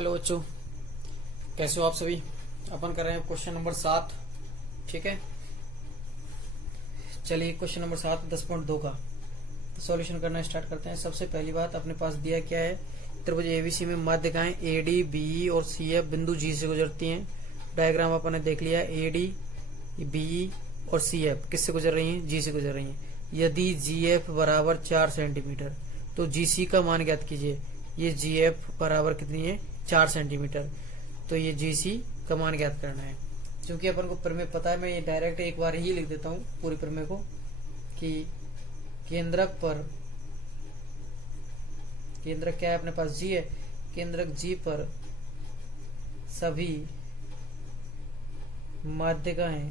Hello बच्चों, कैसे हो आप सभी। अपन कर रहे हैं क्वेश्चन नंबर 7। ठीक है, चलिए क्वेश्चन नंबर 7 10.2 का तो सॉल्यूशन करना स्टार्ट करते हैं। सबसे पहली बात अपने पास दिया क्या है, त्रिभुज एबीसी में माध्यिकाएं एडी बीई और सीएफ बिंदु जी से गुजरती हैं। डायग्राम अपन ने देख लिया, एडी बीई और सीएफ किससे गुजर रही हैं, जी से गुजर रही हैं। यदि जीएफ बराबर 4 सेंटीमीटर तो जीसी का मान ज्ञात कीजिए। ये जीएफ बराबर कितनी है, 4 सेंटीमीटर, तो ये जीसी का मान ज्ञात करना है। क्योंकि अपन को प्रमेय पता है, मैं ये डायरेक्ट एक बार ही लिख देता हूँ पूरी प्रमेय को कि केंद्रक क्या है अपने पास, जी है। केंद्रक जी पर सभी माध्यिकाएं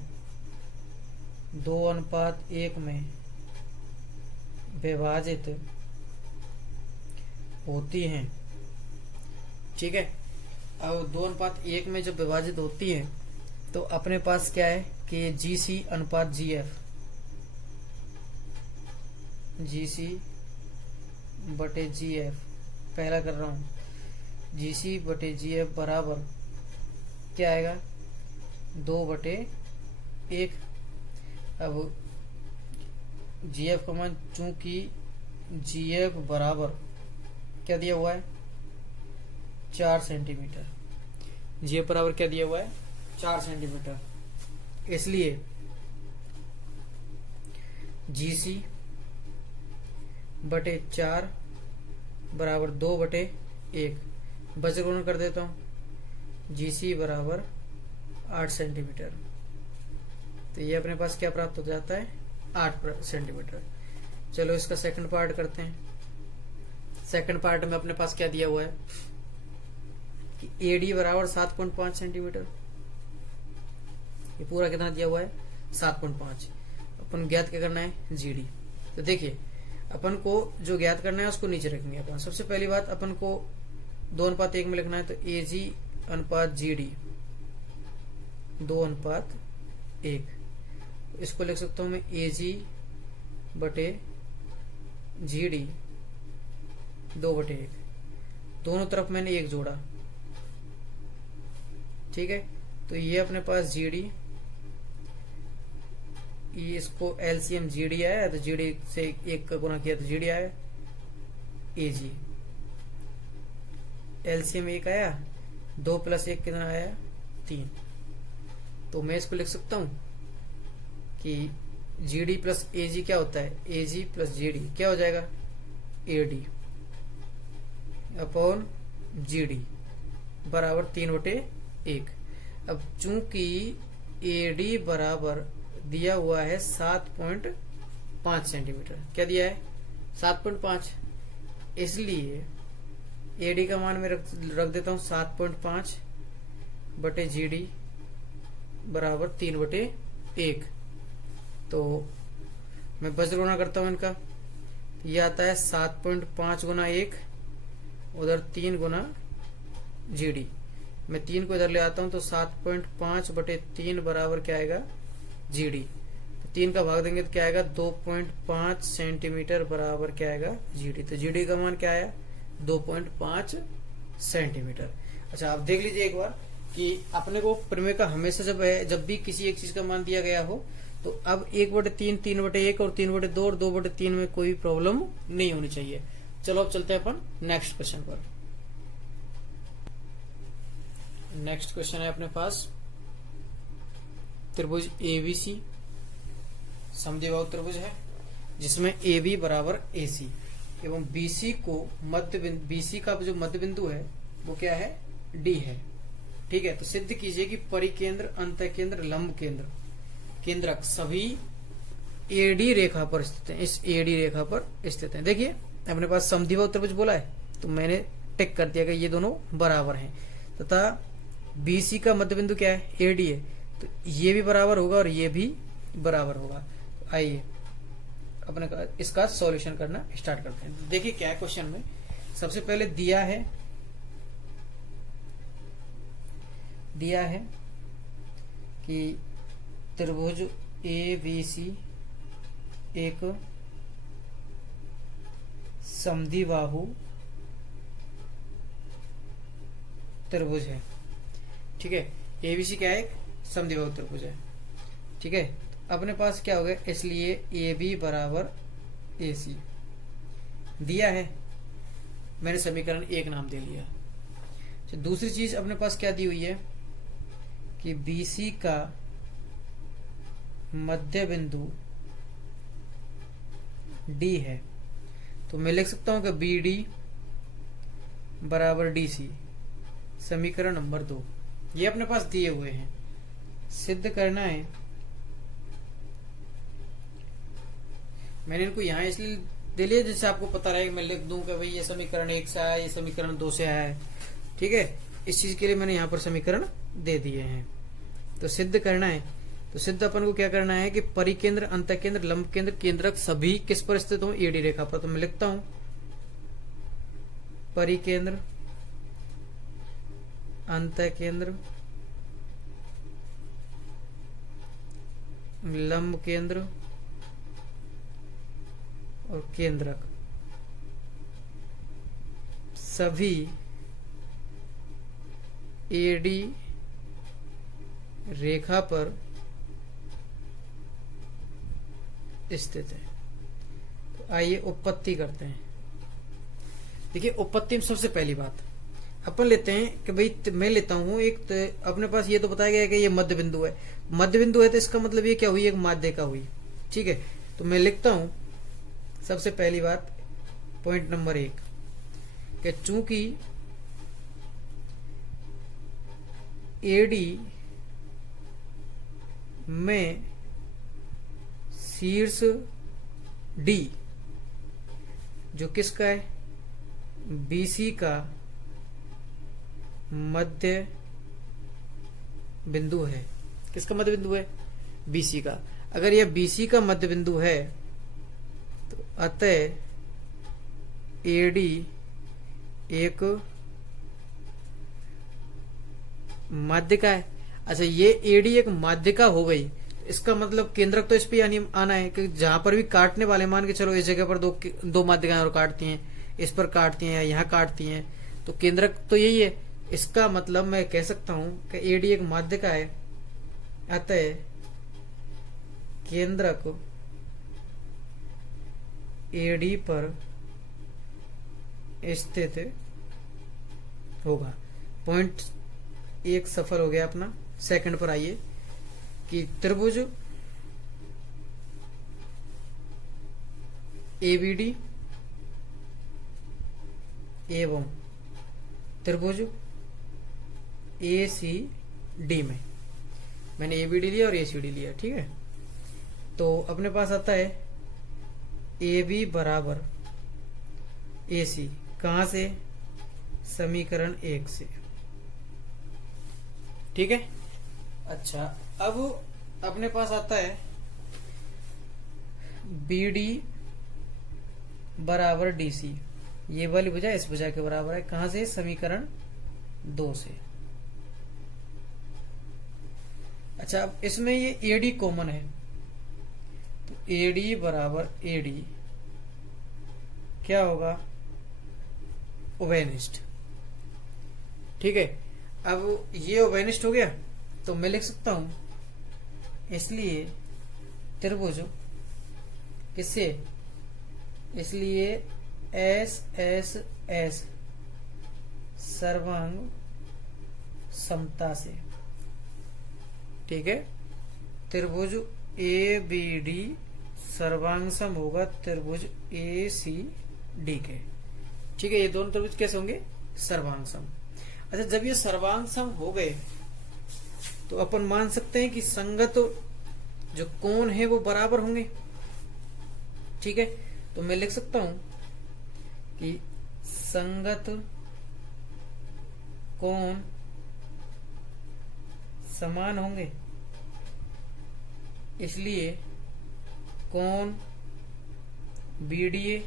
2:1 में विभाजित होती हैं। ठीक है, अब 2:1 में जब विभाजित होती हैं तो अपने पास क्या है कि जीसी अनुपात जीएफ, जीसी बटे जीएफ पहला कर रहा हूं, जीसी बटे जीएफ बराबर क्या आएगा, 2/1। अब जीएफ का मान, चूंकि जीएफ बराबर क्या दिया हुआ है, 4 सेंटीमीटर। जीएफ बराबर क्या दिया हुआ है, 4 सेंटीमीटर, इसलिए जीसी बटे 4 बराबर 2/1। बचत गुणन कर देता हूं, जीसी बराबर 8 सेंटीमीटर, तो ये अपने पास क्या प्राप्त हो जाता है, 8 सेंटीमीटर। चलो इसका सेकंड पार्ट करते हैं। सेकंड पार्ट में अपने पास क्या दिया हुआ है कि एडी बराबर 7.5 सेंटीमीटर। ये पूरा कितना दिया हुआ है, 7.5। अपन ज्ञात क्या करना है, जीडी। तो देखिए अपन को जो ज्ञात करना है उसको नीचे रखेंगे अपन। सबसे पहली बात अपन को 2:1 में लिखना है, तो एजी अनुपात जीडी 2:1। इसको लिख सकता हूं मैं एजी बटे जीडी 2/1। दोनों तरफ मैंने 1 जोड़ा। ठीक है, तो ये अपने पास जीडी, ये इसको एलसीएम जीडी आया तो जीडी से 1 का गुना किया तो जीडी आया, एजी एलसीएम 1 आया, 2 + 1 कितना आया, 3। तो मैं इसको लिख सकता हूं कि जीडी प्लस एजी क्या होता है, एजी प्लस जीडी क्या हो जाएगा, एडी अपॉन जीडी बराबर 3/1। अब चूंकि एडी बराबर दिया हुआ है 7.5 सेंटीमीटर, क्या दिया है, 7.5, इसलिए एडी का मान मैं रख देता हूं 7.5 बटे जीडी बराबर 3/1। तो मैं बज्र गुणा करता हूं इनका, यह आता है 7.5 गुना 1, उधर 3 गुना जीडी। मैं 3 को इधर ले आता हूं तो 7.5 बटे 3 बराबर क्या आएगा, जीडी। तो 3 का भाग देंगे तो क्या आएगा, 2.5 सेंटीमीटर बराबर क्या आएगा, जीडी। तो जीडी का मान क्या आया, 2.5 सेंटीमीटर। अच्छा आप देख लीजिए एक बार कि अपने को प्रमेय का हमेशा जब भी किसी एक चीज का मान दिया गया हो तो अब 1/3, 3/1 और 3/2 और 2/3 में कोई प्रॉब्लम नहीं होनी चाहिए। चलो अब चलते हैं अपन नेक्स्ट क्वेश्चन पर। नेक्स्ट क्वेश्चन है अपने पास, त्रिभुज एबीसी समद्विबाहु त्रिभुज है जिसमें AB बराबर AC एवं BC को BC का जो मध्य बिंदु है वो क्या है, D है। ठीक है, तो सिद्ध कीजिए कि परिकेंद्र, अंतःकेंद्र, लंब केंद्र, केंद्रक सभी AD रेखा पर स्थित है, इस AD रेखा पर स्थित है। देखिए अपने पास समद्विबाहु त्रिभुज बोला है तो मैंने टिक कर दिया कि ये दोनों बराबर हैं, तथा BC का मध्य बिंदु क्या है, AD है, तो ये भी बराबर होगा और ये भी बराबर होगा। तो आइए अपने इसका सॉल्यूशन करना स्टार्ट करते हैं। देखिए क्या है क्वेश्चन में, सबसे पहले दिया है कि त्रिभुज ABC एक समद्विबाहु त्रिभुज है। ठीक है, एबीसी क्या है? एक समद्विबाहु त्रिभुज है। ठीक है, अपने पास क्या हो गया? इसलिए ए बी बराबर ए सी दिया है, मैंने समीकरण 1 नाम दे लिया। तो दूसरी चीज अपने पास क्या दी हुई है कि बीसी का मध्य बिंदु डी है, तो मैं लिख सकता हूं कि बी डी बराबर डी सी, समीकरण नंबर 2। ये अपने पास दिए हुए हैं, सिद्ध करना है। मैंने इनको यहां इसलिए दे लिया जैसे आपको पता रहे, मैं लिख दूं कि भाई ये समीकरण 1 से आया, ये समीकरण 2 से आया है। ठीक है, इस चीज के लिए मैंने यहां पर समीकरण दे दिए हैं। तो सिद्ध करना है, तो सिद्ध अपन को क्या करना है कि परिकेंद्र, अंतकेंद्र, लंब केंद्र, केंद्रक सभी किस पर स्थित हो? एडी रेखा पर। तो मैं लिखता हूं परिकेंद्र, अंतकेंद्र, लंब केंद्र और केंद्रक सभी एडी रेखा पर स्थित है। तो आइए उपपत्ति करते हैं। देखिए, उपपत्ति में सबसे पहली बात अपन लेते हैं कि भाई मैं लेता हूं एक, अपने पास ये तो बताया गया है कि ये मध्य बिंदु है। मध्य बिंदु है तो इसका मतलब ये क्या हुई? एक माध्यिका हुई। ठीक है, तो मैं लिखता हूं सबसे पहली बात, पॉइंट नंबर 1 कि चूंकि एडी में शीर्ष डी जो किसका है? बीसी का मध्य बिंदु है। किसका मध्य बिंदु है? बीसी का। अगर यह बीसी का मध्य बिंदु है तो अतः एडी एक माध्यिका है। अच्छा, ये एडी एक माध्यिका हो गई, इसका मतलब केंद्रक तो इस पे आना है कि जहां पर भी काटने वाले, मान के चलो इस जगह पर दो माध्यिकाएं और काटती हैं, इस पर काटती हैं या यहाँ काटती हैं, तो केंद्रक तो यही है। इसका मतलब मैं कह सकता हूं कि एडी एक माध्यिका है, अतः केंद्रक एडी पर स्थित होगा। पॉइंट 1 सफल हो गया अपना। सेकंड पर आइए कि त्रिभुज एबीडी एवं त्रिभुज एसीडी में, मैंने एबीडी लिया और एसीडी लिया। ठीक है, तो अपने पास आता है AB बराबर AC। कहां से? समीकरण 1 से। ठीक है, अच्छा, अब अपने पास आता है BD बराबर DC। ये वाली भुजा इस भुजा के बराबर है। कहां से? समीकरण 2 से। अच्छा, अब इसमें ये AD कॉमन है, तो AD बराबर AD क्या होगा? उभयनिष्ठ। ठीक है, अब ये उभयनिष्ठ हो गया, तो मैं लिख सकता हूं इसलिए त्रिभुज किससे? इसलिए एस एस एस सर्वांग समता से। ठीक है, त्रिभुज ए बी डी सर्वांग सम होगा त्रिभुज ए सी डी के। ठीक है, ये दोनों त्रिभुज कैसे होंगे? सर्वांग सम। अच्छा, जब ये सर्वांग सम हो गए तो अपन मान सकते हैं कि संगत जो कोण है वो बराबर होंगे। ठीक है, तो मैं लिख सकता हूं कि संगत कोण समान होंगे, इसलिए कोण बीडीए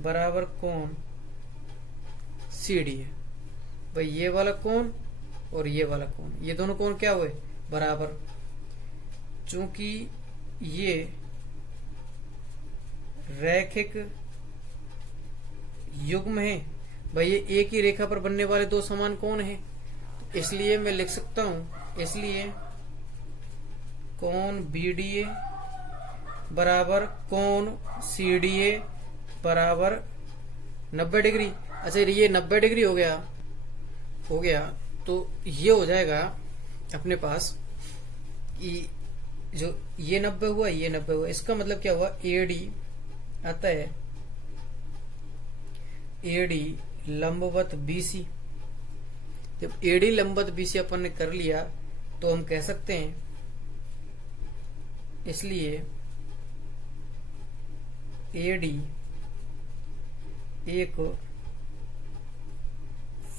बराबर कोण सीडीए। भाई ये वाला कोण और ये वाला कोण, ये दोनों कोण क्या हुए? बराबर। चूंकि ये रैखिक युग्म है भाई ये एक ही रेखा पर बनने वाले दो समान कोण हैं, इसलिए मैं लिख सकता हूं, इसलिए कोण BDA बराबर कोण CDA बराबर 90 डिग्री। अच्छा ये 90 डिग्री हो गया तो ये हो जाएगा अपने पास जो ये 90 हुआ, ये 90 हुआ, इसका मतलब क्या हुआ, AD आता है AD लंबवत BC। जब AD लंबवत BC अपन ने कर लिया तो हम कह सकते हैं, इसलिए AD एक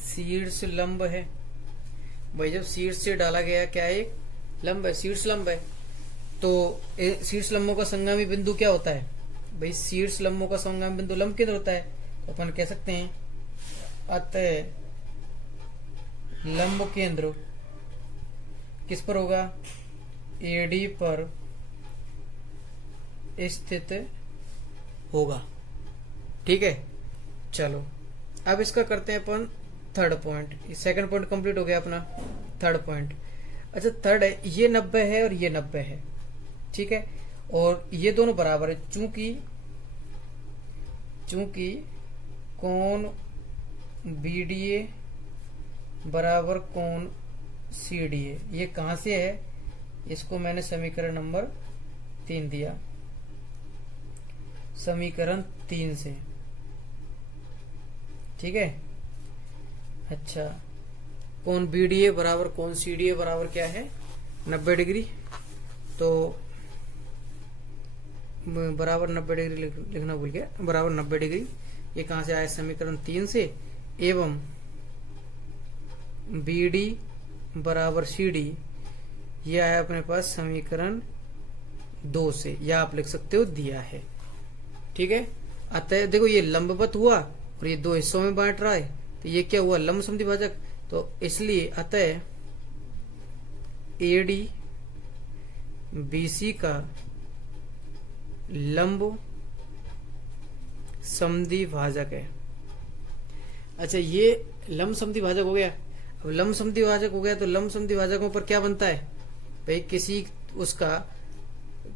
शीर्ष लंब है। भाई जब शीर्ष से डाला गया क्या है, एक लंब है, शीर्ष लंब है, तो शीर्ष लंबों का संगामी बिंदु क्या होता है, भाई शीर्ष लंबों का संगामी बिंदु लंब केंद्र होता है। तो अपन कह सकते हैं अतः लंब केंद्र किस पर होगा, AD पर स्थित होगा। ठीक है, चलो अब इसका करते हैं अपन third point. Second point complete हो गया अपना, थर्ड पॉइंट। अच्छा थर्ड है, ये 90 है और ये 90 है, ठीक है, और ये दोनों बराबर है। चूंकि कोण BDA बराबर कोण CDA, ये कहां से है, इसको मैंने समीकरण नंबर 3 दिया, समीकरण 3 से, ठीक है। अच्छा कोण BDA बराबर कोण CDA बराबर क्या है, 90 डिग्री, तो बराबर 90 डिग्री लिखना भूल गया, बराबर 90 डिग्री, ये कहां से आया, समीकरण 3 से, एवं BD बराबर CD ये आया अपने पास समीकरण 2 से, या आप लिख सकते हो दिया है, ठीक है। अतः देखो ये लंबवत हुआ और ये दो हिस्सों में बांट रहा है, तो ये क्या हुआ, लंब समद्विभाजक। तो इसलिए अतः AD BC का लंब समद्विभाजक है। अच्छा ये लंब समद्विभाजक हो गया। अब लंब समद्विभाजक हो गया तो लंब समद्विभाजकों पर क्या बनता है भाई, किसी उसका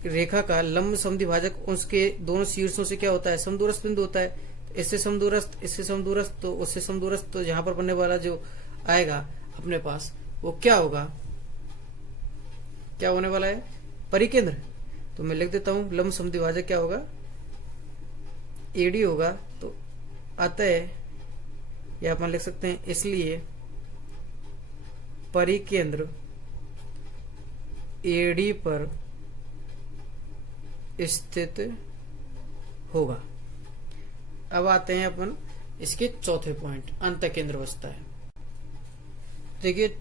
रेखा का लंब समद्विभाजक उसके दोनों शीर्षों से क्या होता है, समदूरस्थ बिंदु होता है। इससे समदूरस्थ, इससे समदूरस्थ, तो उससे समदूरस्थ, तो जहां पर बनने वाला जो आएगा अपने पास वो क्या होगा, क्या होने वाला है, परिकेंद्र। तो मैं लिख देता हूं लंब समद्विभाजक क्या होगा, AD होगा। तो अतः या अपन लिख सकते हैं इसलिए परिकेंद्र AD पर स्थित होगा। अब आते हैं अपन इसके चौथे पॉइंट, अंतःकेंद्र अवस्था है। देखिए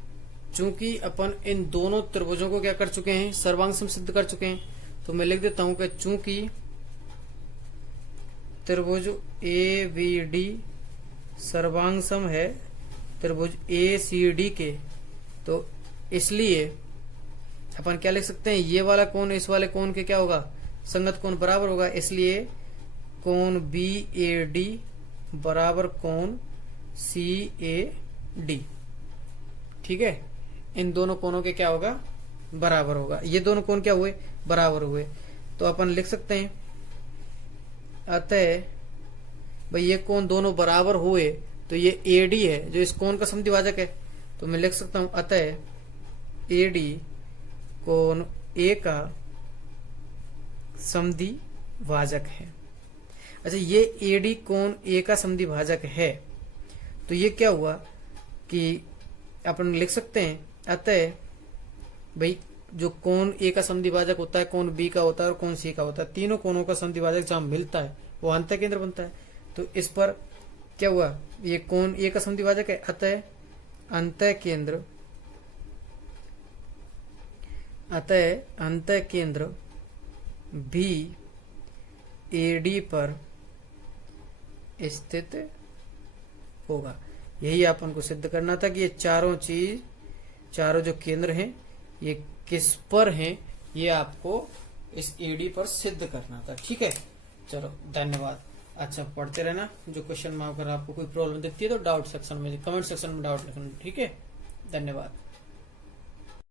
चूंकि अपन इन दोनों त्रिभुजों को क्या कर चुके हैं, सर्वांग सम सिद्ध कर चुके हैं, तो मैं लिख देता हूं कि चूंकि त्रिभुज ABD सर्वांग सम है त्रिभुज ACD के, तो इसलिए अपन क्या लिख सकते हैं, ये वाला कोण इस वाले कोण के क्या होगा, संगत कोण बराबर होगा। इसलिए कोण BAD बराबर कोण CAD, ठीक है, इन दोनों कोणों के क्या होगा, बराबर होगा। ये दोनों कोण क्या हुए, बराबर हुए। तो अपन लिख सकते हैं अतः भाई ये कोण दोनों बराबर हुए तो ये AD है जो इस कोण का समद्विभाजक है। तो मैं लिख सकता हूं अतः AD कोण A का समद्विभाजक है। अच्छा ये AD कोण A का समद्विभाजक है, तो ये क्या हुआ कि अपन लिख सकते हैं अतः भाई जो कोण A का समद्विभाजक होता है, कोण B का होता है और कोण C का होता है, तीनों कोणों का समद्विभाजक जहां मिलता है वो अंतःकेंद्र बनता है। तो इस पर क्या हुआ, ये कोण A का समद्विभाजक है, अतः अंतःकेंद्र भी AD पर स्थित होगा। यही अपन को सिद्ध करना था कि ये चारों जो केंद्र हैं ये किस पर हैं, ये आपको इस AD पर सिद्ध करना था। ठीक है, चलो धन्यवाद। अच्छा, पढ़ते रहना। जो क्वेश्चन में अगर आपको कोई प्रॉब्लम दिखती है तो डाउट सेक्शन में, कमेंट सेक्शन में डाउट लिखना, ठीक है। धन्यवाद।